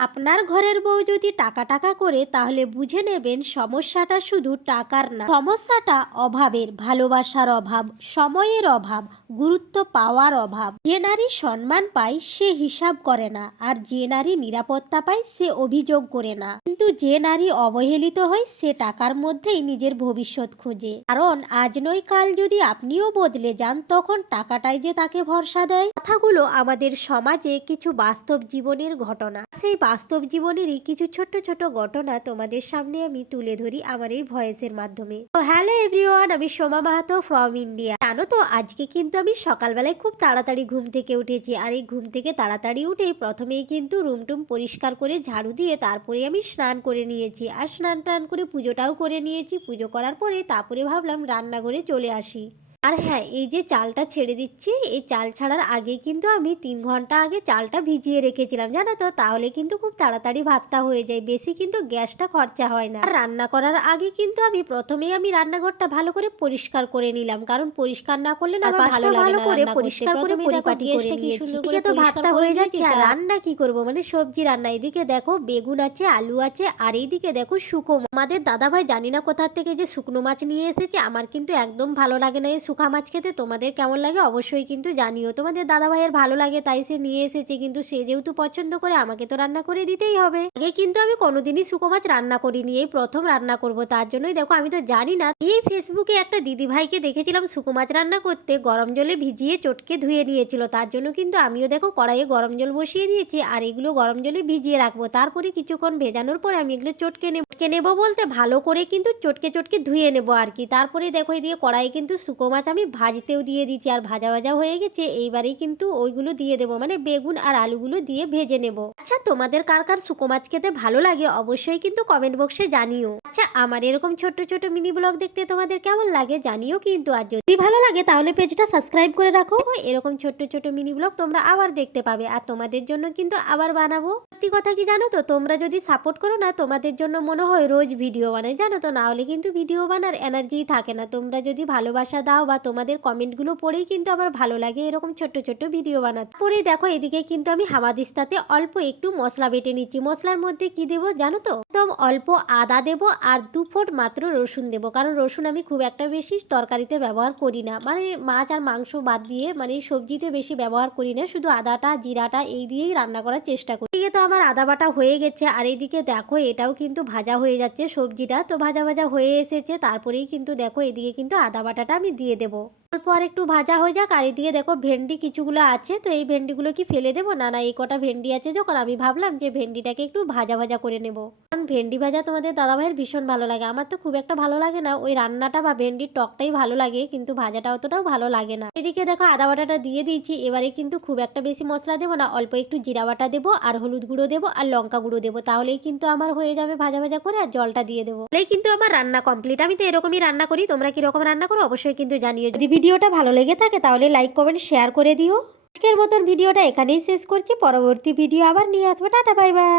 আপনার ঘরের বউ যদি টাকা টাকা করে তাহলে বুঝে নেবেন সমস্যাটা শুধু টাকার না, সমস্যাটা অভাবের, ভালোবাসার অভাব, সময়ের অভাব, গুরুত্ব পাওয়ার অভাব। যে নারী সম্মান পায় সে হিসাব করে না, আর যে নারী নিরাপত্তা পায় সে অভিযোগ করে না। কিন্তু যে নারী অবহেলিত হয় সে টাকার মধ্যেই নিজের ভবিষ্যৎ খোঁজে। কারণ আজ নয় কাল যদি আপনিও বদলে যান তখন টাকাটাই যে তাকে ভরসা দেয়। কথাগুলো আমাদের সমাজে কিছু বাস্তব জীবনের ঘটনা। সেই বাস্তব জীবনেরই কিছু ছোট্ট ছোট ঘটনা তোমাদের সামনে আমি তুলে ধরি আমার এই ভয়েসের মাধ্যমে। তো হ্যালো এভরিওয়ান, আমি সোমা মাহাতো ফ্রম ইন্ডিয়া। জানো তো আজকে কিন্তু আমি সকালবেলায় খুব তাড়াতাড়ি ঘুম থেকে উঠেছি। আর এই ঘুম থেকে তাড়াতাড়ি উঠেই প্রথমেই কিন্তু রুম টুম পরিষ্কার করে ঝাড়ু দিয়ে তারপরে আমি স্নান করে নিয়েছি। আর স্নান টান করে পুজোটাও করে নিয়েছি। পুজো করার পরে তারপরে ভাবলাম রান্নাঘরে চলে আসি। আর হ্যাঁ, এই যে চালটা ছেড়ে দিচ্ছি, এই চাল ছাড়ার আগে কিন্তু আমি 3 ঘন্টা আগে চালটা ভিজিয়ে রেখেছিলাম, জানো তো। তাহলে কিন্তু খুব তাড়াতাড়ি ভাতটা হয়ে যায়, বেশি কিন্তু গ্যাসটা খরচা হয় না। আর রান্না করার আগে কিন্তু আমি প্রথমেই রান্নাঘরটা ভালো করে পরিষ্কার করে নিলাম, কারণ পরিষ্কার না করলে না আমার ভালো লাগে না। ভালো করে পরিষ্কার করে পরিপাটি করে নিয়েছি। এদিকে তো ভাতটা হয়ে যাচ্ছে, আর রান্না কি করব, মানে সবজি রান্না। এদিকে দেখো বেগুন আছে, আলু আছে, আর এইদিকে দেখো শুকনো আমাদের দাদাভাই জানি না কোথা থেকে যে শুকনো মাছ নিয়ে এসেছে। আমার কিন্তু একদম ভালো লাগে না এই শুকা মাছ খেতে। তোমাদের কেমন লাগে অবশ্যই কিন্তু জানিও। তোমাদের দাদা ভাইয়ের ভালো লাগে তাই সে নিয়ে এসেছে, কিন্তু সে যেহেতু পছন্দ করে আমাকে তো রান্না করে দিতেই হবে। আগে কিন্তু আমি কোনোদিনই শুকো মাছ রান্না করিনি, এই প্রথম রান্না করব। তার জন্যই দেখো আমি তো জানি না। এই ফেসবুকে একটা দিদি ভাইকে দেখেছিলাম শুকো মাছ রান্না করতে, গরম জলে ভিজিয়ে চটকে ধুয়ে নিয়েছিল। তার জন্য কিন্তু আমিও দেখো কড়াইয়ে গরম জল বসিয়ে দিয়েছি, আর এগুলো গরম জলে ভিজিয়ে রাখবো। তারপরে কিছুক্ষণ ভেজানোর পর আমি এগুলো চটকে নেবো বলতে ভালো করে কিন্তু চটকে চটকে ধুয়ে নেবো আর কি। তারপরে দেখো এদিকে কড়াইয়ে কিন্তু শুকো মাছ আমি ভাজতেও দিয়ে দিচ্ছি, আর ভাজা ভাজা হয়ে গেছে। এইবারেই কিন্তু ওইগুলো দিয়ে দেবো, মানে বেগুন আর আলুগুলো দিয়ে ভেজে নেব। আচ্ছা, তোমাদের কার কার শুকো মাছ খেতে ভালো লাগে অবশ্যই কিন্তু কমেন্ট বক্সে জানিও। আচ্ছা, আমার এরকম ছোট্ট ছোট মিনি ব্লগ দেখতে তোমাদের কেমন লাগে জানিও কিন্তু। আর যদি ভালো লাগে তাহলে পেজটা সাবস্ক্রাইব করে রাখো। এরকম ছোট্ট ছোট মিনি ব্লগ তোমরা আবার দেখতে পাবে, আর তোমাদের জন্য কিন্তু আবার বানাবো। সত্যি কথা কি জানো তো, তোমরা যদি সাপোর্ট করো না তোমাদের জন্য মনে হয় রোজ ভিডিও বানাই, জানো তো। না হলে কিন্তু ভিডিও বানার এনার্জি থাকে না। তোমরা যদি ভালোবাসা দাও বা তোমাদের কমেন্টগুলো পড়েই কিন্তু আমার ভালো লাগে এরকম ছোট্ট ছোট্ট ভিডিও বানাতে। পরেই দেখো এদিকে কিন্তু আমি হামাদিস্তাতে অল্প একটু মশলা বেটে নিচ্ছি। মশলার মধ্যে কি দেবো জানো তো, একদম অল্প আদা দেবো আর 2 ফোঁট মাত্র রসুন দেবো। কারণ রসুন আমি খুব একটা বেশি তরকারিতে ব্যবহার করি না, মানে মাছ আর মাংস বাদ দিয়ে, মানে সবজিতে বেশি ব্যবহার করি না। শুধু আদাটা জিরাটা এই দিয়েই রান্না করার চেষ্টা করি। এদিকে তো আমার আদা বাটা হয়ে গেছে, আর এইদিকে দেখো এটাও কিন্তু ভাজা হয়ে যাচ্ছে সবজিটা। তো ভাজা ভাজা হয়ে এসেছে, তারপরেই কিন্তু দেখো এদিকে কিন্তু আদা বাটাটা আমি দিয়ে দেবো। অল্প আর একটু ভাজা হয়ে যাক। আর এদিকে দেখো ভেন্ডি কিছুগুলো আছে, তো এই ভেন্ডিগুলো কি ফেলে দেবো? না না, এই কটা ভেন্ডি আছে যখন আমি ভাবলাম যে ভেন্ডিটাকে একটু ভাজা ভাজা করে নেব। কারণ ভেন্ডি ভাজা তোমাদের দাদাভাইয়ের ভীষণ ভালো লাগে, আমার তো খুব একটা ভালো লাগে না। ওই রান্নাটা বা ভেন্ডির টকটাই ভালো লাগে, কিন্তু ভাজাটা অতটাও ভালো লাগে না। এদিকে দেখো আদা বাটাটা দিয়ে দিয়েছি। এবারে কিন্তু খুব একটা বেশি মশলা দেবো না, অল্প একটু জিরা বাটা দেবো, আর হলুদ গুঁড়ো দেবো, আর লঙ্কা গুঁড়ো দেবো। তাহলেই কিন্তু আমার হয়ে যাবে ভাজা ভাজা করে, আর জলটা দিয়ে দেবো। তাহলেই কিন্তু আমার রান্না কমপ্লিট। আমি তো এরকমই রান্না করি, তোমরা কিরকম রান্না করো অবশ্যই কিন্তু জানিও। যদি ভিডিওটা ভালো লেগে থাকে তাহলে লাইক কমেন্ট শেয়ার করে দিও। আজকের মতন ভিডিওটা এখানেই শেষ করছি, পরবর্তী ভিডিও আবার নিয়ে আসবো। Tata bye bye.